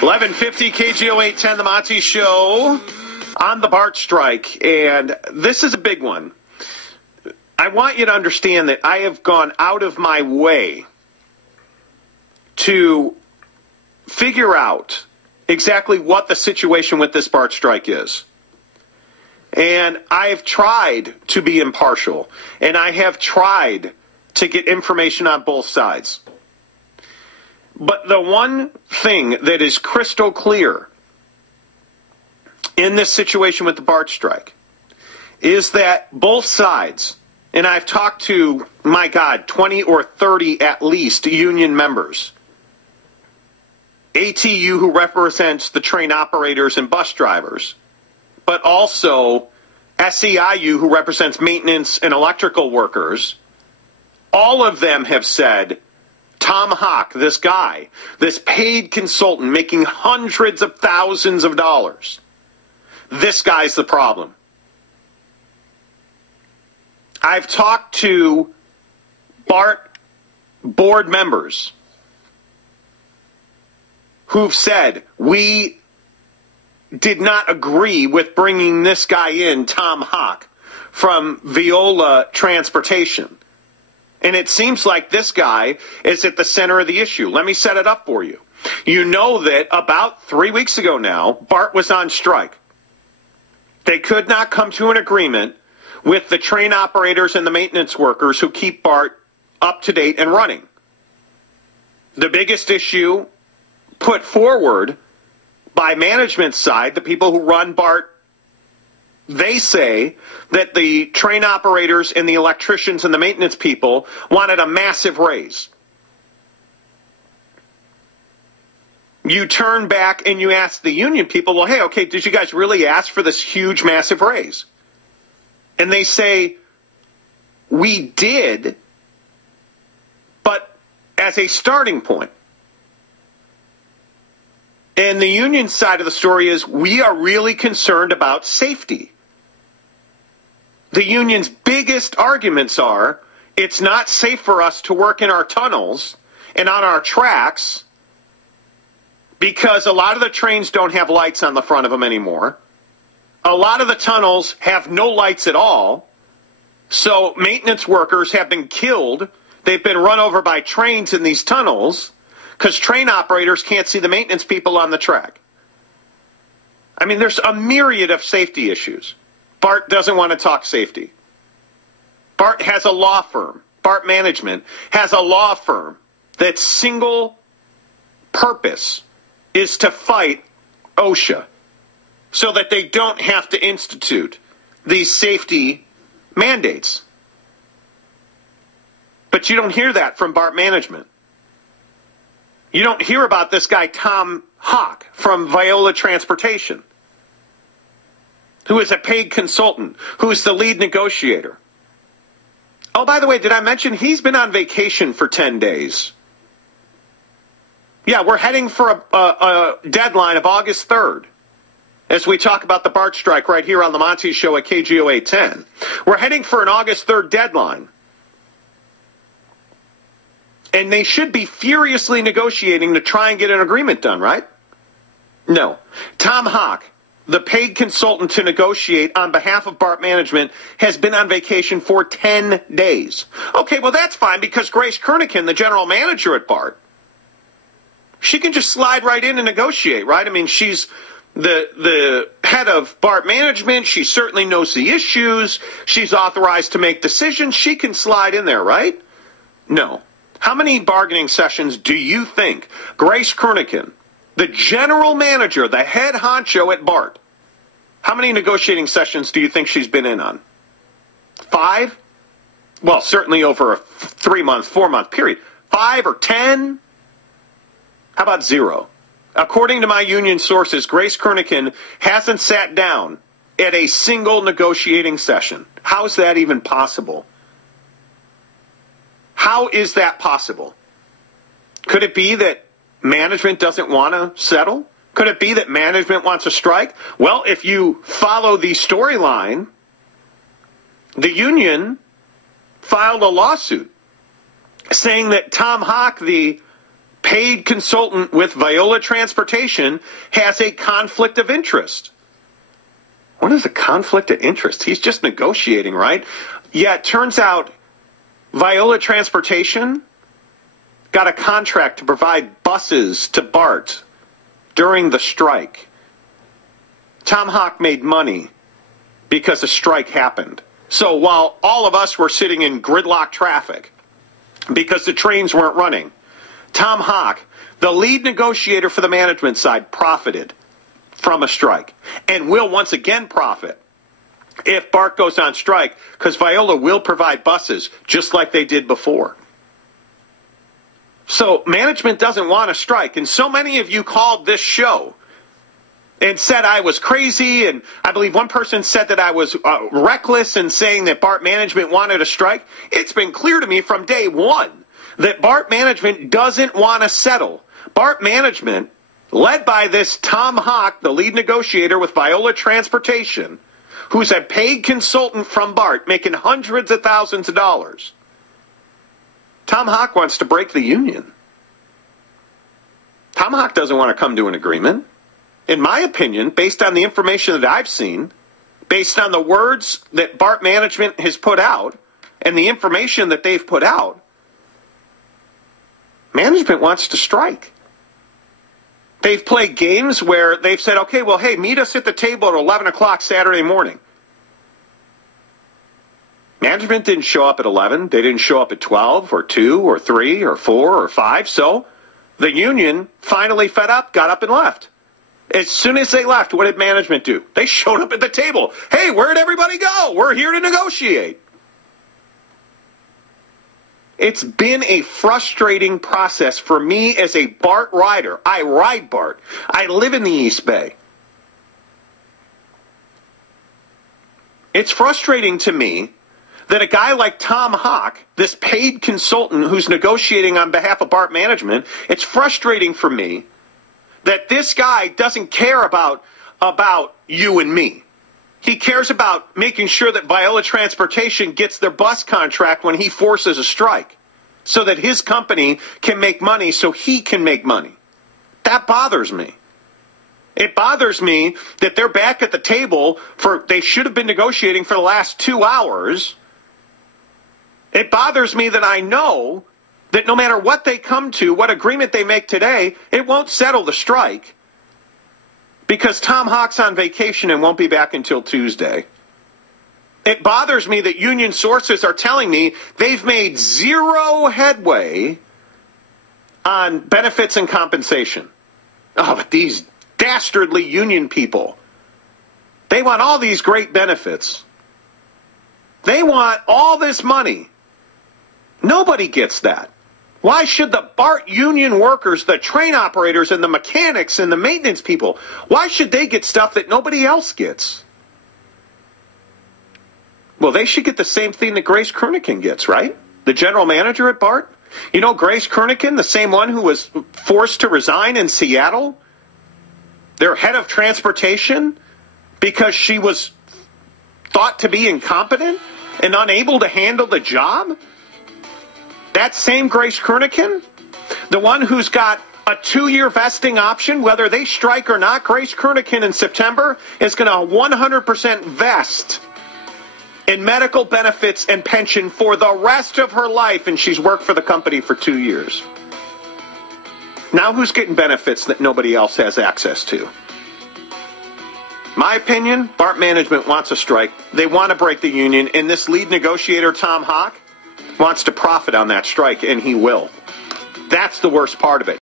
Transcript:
1150 KGO 810, the Monty Show on the BART strike. And this is a big one. I want you to understand that I have gone out of my way to figure out exactly what the situation with this BART strike is. And I have tried to be impartial, and I have tried to get information on both sides. But the one thing that is crystal clear in this situation with the BART strike is that both sides, and I've talked to, my God, 20 or 30 at least union members, ATU, who represents the train operators and bus drivers, but also SEIU, who represents maintenance and electrical workers. All of them have said, Tom Hock, this guy, this paid consultant making hundreds of thousands of dollars, this guy's the problem. I've talked to BART board members who've said, we did not agree with bringing this guy in, Tom Hock, from Viola Transportation. And it seems like this guy is at the center of the issue. Let me set it up for you. You know that about 3 weeks ago now, BART was on strike. They could not come to an agreement with the train operators and the maintenance workers who keep BART up to date and running. The biggest issue put forward by management's side, the people who run BART, they say that the train operators and the electricians and the maintenance people wanted a massive raise. You turn back and you ask the union people, well, hey, okay, did you guys really ask for this huge, massive raise? And they say, we did, but as a starting point. And the union side of the story is, we are really concerned about safety. The union's biggest arguments are, it's not safe for us to work in our tunnels and on our tracks because a lot of the trains don't have lights on the front of them anymore. A lot of the tunnels have no lights at all. So maintenance workers have been killed. They've been run over by trains in these tunnels because train operators can't see the maintenance people on the track. I mean, there's a myriad of safety issues. BART doesn't want to talk safety. BART has a law firm. BART management has a law firm that's single purpose is to fight OSHA so that they don't have to institute these safety mandates. But you don't hear that from BART management. You don't hear about this guy, Tom Hock, from Viola Transportation, who is a paid consultant, who is the lead negotiator. Oh, by the way, did I mention he's been on vacation for 10 days? Yeah, we're heading for a deadline of August 3rd as we talk about the BART strike right here on the Monty Show at KGO 810. We're heading for an August 3rd deadline. And they should be furiously negotiating to try and get an agreement done, right? No. Tom Hock, the paid consultant to negotiate on behalf of BART management, has been on vacation for 10 days. Okay, well, that's fine because Grace Kernigan, the general manager at BART, she can just slide right in and negotiate, right? I mean, she's the head of BART management. She certainly knows the issues. She's authorized to make decisions. She can slide in there, right? No. How many bargaining sessions do you think Grace Kernigan, the general manager, the head honcho at BART, how many negotiating sessions do you think she's been in on? 5? Well, certainly over a 3-month, 4-month period. 5 or 10? How about 0? According to my union sources, Grace Kernigan hasn't sat down at a single negotiating session. How is that even possible? How is that possible? Could it be that management doesn't want to settle? Could it be that management wants a strike? Well, if you follow the storyline, the union filed a lawsuit saying that Tom Hock, the paid consultant with Viola Transportation has a conflict of interest. What is a conflict of interest? He's just negotiating, right? Yeah, it turns out Viola Transportation got a contract to provide buses to BART during the strike. Tom Hock made money because a strike happened. So while all of us were sitting in gridlock traffic because the trains weren't running, Tom Hock, the lead negotiator for the management side, profited from a strike and will once again profit if BART goes on strike, because Viola will provide buses just like they did before. So management doesn't want a strike, and so many of you called this show and said I was crazy, and I believe one person said that I was reckless in saying that BART management wanted a strike. It's been clear to me from day one that BART management doesn't want to settle. BART management, led by this Tom Hock, the lead negotiator with Viola Transportation, who's a paid consultant from BART making hundreds of thousands of dollars. Tom Hock wants to break the union. Tom Hock doesn't want to come to an agreement. In my opinion, based on the information that I've seen, based on the words that BART management has put out, and the information that they've put out, management wants to strike. They've played games where they've said, okay, well, hey, meet us at the table at 11 o'clock Saturday morning. Management didn't show up at 11. They didn't show up at 12 or 2 or 3 or 4 or 5. So the union, finally fed up, got up and left. As soon as they left, what did management do? They showed up at the table. Hey, where'd everybody go? We're here to negotiate. It's been a frustrating process for me as a BART rider. I ride BART. I live in the East Bay. It's frustrating to me that a guy like Tom Hock, this paid consultant who's negotiating on behalf of BART management, it's frustrating for me that this guy doesn't care about you and me. He cares about making sure that Viola Transportation gets their bus contract when he forces a strike, so that his company can make money so he can make money. That bothers me. It bothers me that they're back at the table they should have been negotiating for the last 2 hours. It bothers me that I know that no matter what they come to, what agreement they make today, it won't settle the strike because Tom Hock's on vacation and won't be back until Tuesday. It bothers me that union sources are telling me they've made zero headway on benefits and compensation. Oh, but these dastardly union people, they want all these great benefits. They want all this money. Nobody gets that. Why should the BART union workers, the train operators and the mechanics and the maintenance people, why should they get stuff that nobody else gets? Well, they should get the same thing that Grace Kernigan gets, right? The general manager at BART. You know Grace Kernigan, the same one who was forced to resign in Seattle? Their head of transportation, because she was thought to be incompetent and unable to handle the job? That same Grace Kernigan, the one who's got a 2-year vesting option, whether they strike or not, Grace Kernigan in September is going to 100% vest in medical benefits and pension for the rest of her life, and she's worked for the company for 2 years. Now who's getting benefits that nobody else has access to? My opinion, BART management wants a strike. They want to break the union, and this lead negotiator, Tom Hock, wants to profit on that strike, and he will. That's the worst part of it.